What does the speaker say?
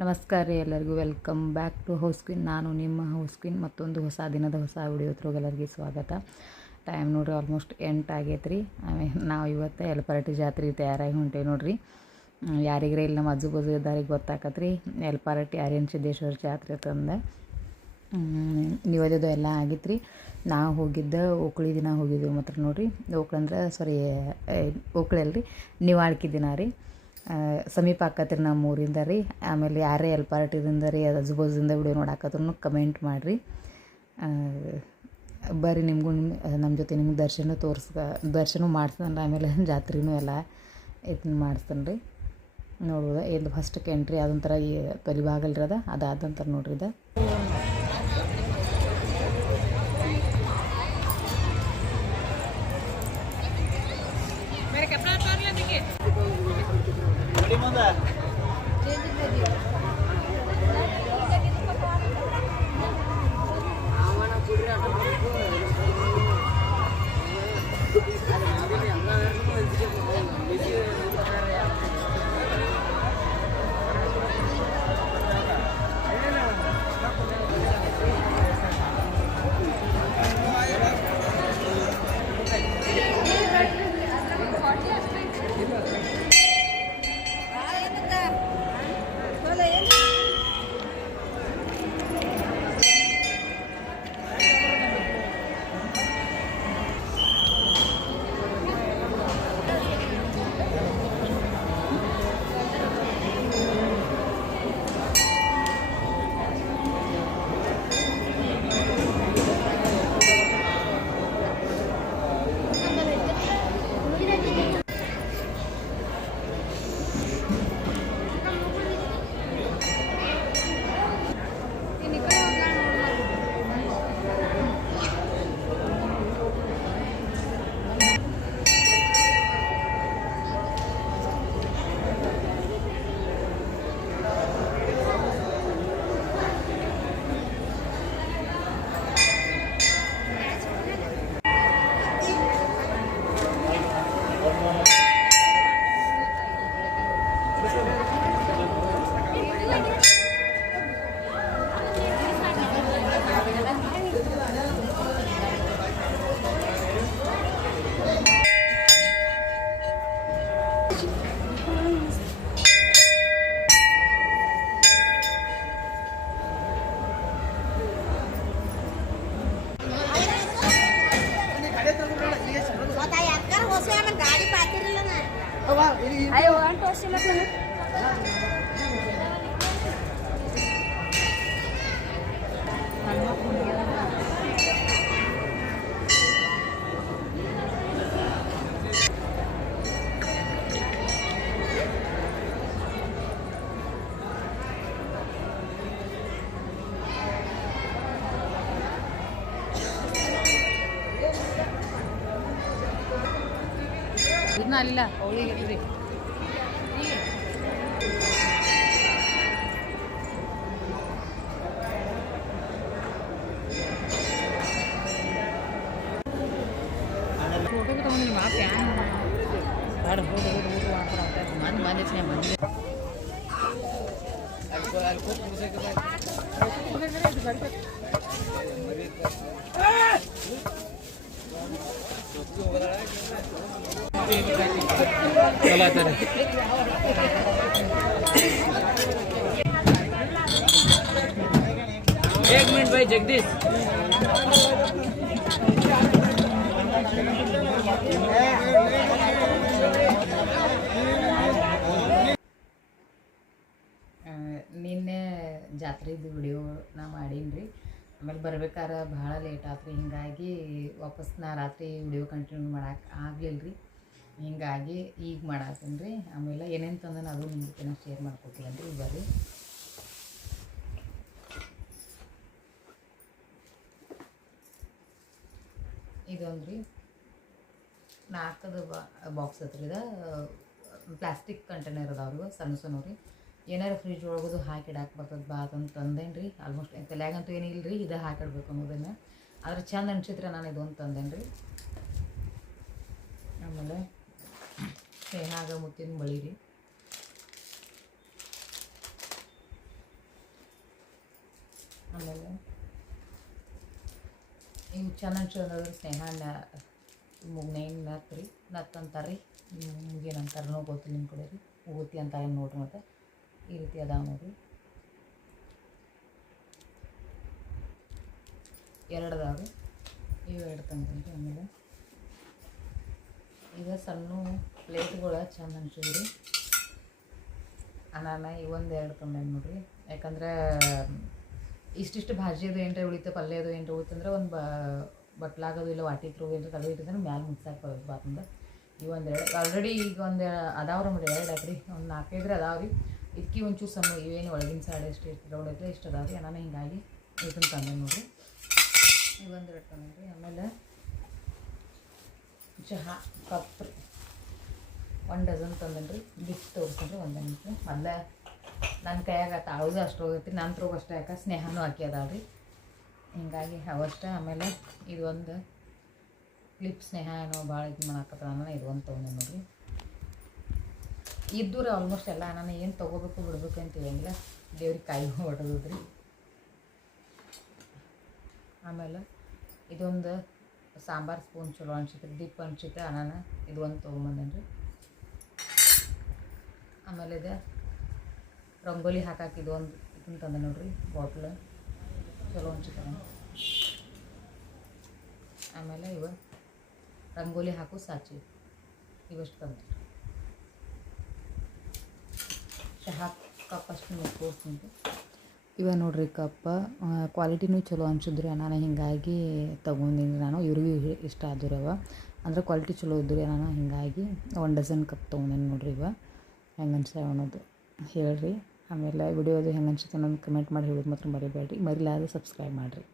ನಮಸ್ಕಾರ ರೀ ಎಲ್ಲರಿಗೂ welcome back to House Queen. ನಾನು ನಿಮ್ಮ ಹೌಸ್ ಕ್ವೀನ್. ಮತ್ತೊಂದು ಹೊಸ ದಿನದ ಹೊಸ ವಿಡಿಯೋ ಎಲ್ಲರಿಗೆ ಸ್ವಾಗತ. ಟೈಮ್ ನೋಡ್ರಿ ಆಲ್ಮೋಸ್ಟ್ 8 ಆಗೈತೆ ರೀ. ಆಮೇಲೆ ನಾವು ಇವತ್ತು ಎಲ್ಪಾರಟ್ಟಿ ಜಾತ್ರೆ ತಯಾರಾಗಿ ಹೊಂಟೇವಿ ನೋಡ್ರಿ. ಯಾರಿಗ್ರೆ ಇಲ್ಲಿ ನಮ್ಮ ಅಜ್ಜು ಬಜ್ಜು ಇದ್ದಾರಿಗೆ ಗೊತ್ತಾಕತ್ರಿ ರೀ ಎಲ್ಪಾರಟ್ಟಿ ಆರ್ಯನ್ ಸಿದ್ದೇಶ್ವರ ಜಾತ್ರೆ ತಂದು ನಿವೇದ್ಯದು ಎಲ್ಲ ಆಗಿತ್ತು ರೀ. ನಾವು ಹೋಗಿದ್ದ ಓಕಳಿ ದಿನ ಹೋಗಿದ್ದೆವು ಮಾತ್ರ ನೋಡಿರಿ. ಓಕಳಂದ್ರೆ ಓಕಳಿ ಅಲ್ರಿ, ನಿವಾಳ್ಕಿ ದಿನ ರೀ. ಸಮೀಪ ಆಕತ್ರಿ ನಮ್ಮ ಊರಿಂದ ರೀ. ಆಮೇಲೆ ಯಾರೇ ಎಲ್ಪಾರಟ್ಟಿದಿಂದ ರೀ ಅದು ಅಜ್ಜುಬಾಜುದಿಂದ ವಿಡಿಯೋ ನೋಡಾಕತ್ರೂ ಕಮೆಂಟ್ ಮಾಡಿರಿ. ಬರ್ರಿ ನಿಮಗೂ ನಮ್ಮ ಜೊತೆ ನಿಮ್ಗೆ ದರ್ಶನ ಮಾಡಿಸ್ತಾನೆ. ಆಮೇಲೆ ಜಾತ್ರೆನೂ ಎಲ್ಲ ಇದನ್ನ ಮಾಡಿಸ್ತಾನೆ ರೀ. ನೋಡ್ಬೋದು ಇದು ಫಸ್ಟಕ್ಕೆ ಎಂಟ್ರಿ ಅದೊಂಥರ ಈ ತೊಲಿಬಾಗಲ್ರದ ಅದಾದಂಥರ ನೋಡ್ರಿ ಇದು. I want to see like ಅಲ್ಲ ಅವಳಿಗೆ ಫೋಟೋ ತಗೊಂಡಿಲ್ಲ ಮಾ ಪ್ಯಾನ್ ಫೋಟೋ ಮಂದಿ ಮಂದಿ ಮಂದಿ एक मिनट भाई जगदीश ನಿನ್ನೆ ಜಾತ್ರೆದು ವಿಡಿಯೋ ನಾ ಮಾಡೀನಿ ರೀ. ಆಮೇಲೆ ಬರ್ಬೇಕಾದ್ರೆ ಭಾಳ ಲೇಟ್ ಆತ್ರಿ. ಹಿಂಗಾಗಿ ವಾಪಸ್ ನಾ ರಾತ್ರಿ ವಿಡಿಯೋ ಕಂಟಿನ್ಯೂ ಮಾಡಕ್ಕೆ ಆಗಲಿಲ್ಲ ರೀ. ಹಿಂಗಾಗಿ ಈಗ ಮಾಡತ್ತೀನಿ ರೀ. ಆಮೇಲೆ ಏನೇನು ತಂದನ ಅದು ನಿಮ್ಮ ಜೊತೆ ಶೇರ್ ಮಾಡ್ಕೊತೀನಿ ರೀ. ಬರ್ರಿ ಇದೊಂದು ರೀ 4 ಬಾಕ್ಸ್ ಹತ್ರ ಇದೆ. ಪ್ಲಾಸ್ಟಿಕ್ ಕಂಟೈನರ್ ಅದಾವ್ರಿ ಸಣ್ಣ ಸಣ್ಣ ರೀ. ಏನಾರು ಫ್ರಿಜ್ ಒಳಗದು ಹಾಕಿಡಾಕೆ ಬರ್ತದೆ ಬಾ ಅದನ್ನು ತಂದೇನು ರೀ. ಆಲ್ಮೋಸ್ಟ್ ತಲೆಯಾಗಂತೂ ಏನಿಲ್ಲ ರೀ, ಇದು ಹಾಕಿಡ್ಬೇಕು ಅನ್ನೋದನ್ನು. ಆದ್ರೆ ಚಂದ ಅನ್ಸಿದ್ರೆ ನಾನು ಇದೊಂದು ತಂದೇನು ರೀ. ಆಮೇಲೆ ಸ್ನೇಹಾಗ ಮುತ್ತಿನ ಬಳಿ ರೀ. ಆಮೇಲೆ ಇವು ಚೆನ್ನ ಅನ್ಸೋದ್ರೆ ಸ್ನೇಹ ಮುಗ್ನೇನು ನತ್ ರೀ ನತ್ ಅಂತಾರೆ ರೀ ಮುಗೇನು ಅಂತಾರನೋ ಗೊತ್ತಿಲ್ಲ ನಿಮ್ಮ ಕಡೆ ರೀ ಊತಿ ಅಂತ ಏನು ನೋಡ್ರಿ ಮತ್ತು ಈ ರೀತಿ ಅದಾವ ನೋಡಿರಿ 2 ಅದಾವೆ ಇವು 2 ತಂದ್ರಿ ಆಮೇಲೆ ಈಗ ಸಣ್ಣ ಪ್ಲೇಟ್ಗಳು ಚೆಂದ ಅನ್ಸಿದ್ರಿ ನಾನು ಇವೊಂದು 2 ತಂದೇನೆ ನೋಡಿರಿ ಯಾಕಂದ್ರೆ ಇಷ್ಟಿಷ್ಟು ಭಾಜಿದು ಏನರ ಉಳಿತು ಪಲ್ಯದು ಏನರ ಉಳಿತಂದ್ರೆ ಒಂದು ಬಟ್ಲಾಗೋದು ಇಲ್ಲ ವಾಟಿ ತ್ರೂ ಏನರ ತಗದು ಇಟ್ಟಿದ್ರೆ ಮ್ಯಾಲೆ ಮಿಕ್ಸಾಗಿ ಬಾತಂದ್ರೆ ಇವೊಂದು 2 ಆಲ್ರೆಡಿ ಈಗ ಒಂದು ಅದಾವ್ರಿ ಮತ್ತು 2 ಹಾಕ್ರಿ ಒಂದು 4-5 ಅದಾವ್ರಿ ಇದಕ್ಕೆ ಒಂಚೂರು ಸಣ್ಣ ಇವೇನು ಒಳಗಿನ ಸೈಡ್ ಎಷ್ಟು ರೌಡೈತೆ ಇಷ್ಟು ಅದಾವ್ರಿ ನಾನು ಹಿಂಗಾಗಿ ಇದನ್ನು ತಂದೆ ನೋಡಿರಿ ಇವೊಂದು 2 ತಂದ್ರಿ ಆಮೇಲೆ ಚಹಾ ಕಪ್ ರೀ 1 ಡಜನ್ ತಂದನ್ರಿ ಬಿಟ್ಟು ತೋರಿಸ್ಕೊಂಡ್ರಿ 1 ನಿಮಿಷ ಮೊದಲೇ ನನ್ನ ಕೈಯಾಗ ತಾಳೋದು ಅಷ್ಟು ಹೋಗೈತಿ ನನ್ನ ತ್ರೋಗ ಅಷ್ಟೇ ಯಾಕೆ ಸ್ನೇಹನೂ ಹಾಕಿ ಅದಾವ್ರಿ ಹಿಂಗಾಗಿ ಅವಷ್ಟೇ ಆಮೇಲೆ ಇದೊಂದು ಕ್ಲಿಪ್ ಸ್ನೇಹ ಏನೋ ಭಾಳ ಇದು ಮಾಡಾಕತ್ತದ ನಾನು ಇದೊಂದು ತೊಗೊಂಡೆ ನೋಡಿರಿ ಇದ್ದೂರಿ ಆಲ್ಮೋಸ್ಟ್ ಎಲ್ಲ ನಾನು ಏನು ತೊಗೋಬೇಕು ಬಿಡಬೇಕು ಅಂತ ಹೇಳಂಗಿಲ್ಲ ದೇವ್ರಿಗೆ ಕಾಯಿ ಹೊಡೆದ್ರಿ ಆಮೇಲೆ ಇದೊಂದು ಸಾಂಬಾರು ಸ್ಪೂನ್ ಚಲೋ ಅನ್ಸಿತ್ತು ಡಿಪ್ ಅನ್ಸಿತ್ತು ನಾನು ಇದೊಂದು ತೊಗೊಂಬಂದೇನ್ರಿ ಆಮೇಲೆ ಇದು ರಂಗೋಲಿ ಹಾಕಕ್ಕೆ ಇದೊಂದು ಇದನ್ನು ತಂದೆ ನೋಡ್ರಿ ಬಾಟ್ಲ್ ಚಲೋ ಅನ್ಸಿತ್ತು ಆಮೇಲೆ ಇವ ರಂಗೋಲಿ ಹಾಕು ಸಾಚಿ ಇವಷ್ಟು ತಂದೆ ಚಹಾ ಕಪ್ ಅಷ್ಟು ತೋರಿಸ್ತೀನಿ ಇವ ನೋಡ್ರಿ ಕಪ್ ಕ್ವಾಲಿಟಿನೂ ಚಲೋ ಅನ್ಸಿದ್ರಿ ನಾನು ಹಿಂಗಾಗಿ ತೊಗೊಂಡಿನಿ ನಾನು ಇವ್ರಿಗೂ ಇಷ್ಟ ಆದರವ ಅಂದ್ರೆ ಕ್ವಾಲಿಟಿ ಚಲೋ ಇದ್ರಿ ನಾನು ಹಿಂಗಾಗಿ 1 ಡಜನ್ ಕಪ್ ತೊಗೊಂಡೇನಿ ನೋಡ್ರಿ ಇವ ಹೆಂಗೆ ಅನ್ಸ್ಯಾವ ಅನ್ನೋದು ಹೇಳ್ರಿ ಆಮೇಲೆ ವಿಡಿಯೋದು ಹೆಂಗೆ ಅನ್ಸುತ್ತೆ ಅನ್ನೋದು ಕಮೆಂಟ್ ಮಾಡಿ ಹೇಳೋದು ಮಾತ್ರ ಮರಿಬೇಡ್ರಿ ಮರಿಲಾದ್ರೆ ಸಬ್ಸ್ಕ್ರೈಬ್ ಮಾಡಿರಿ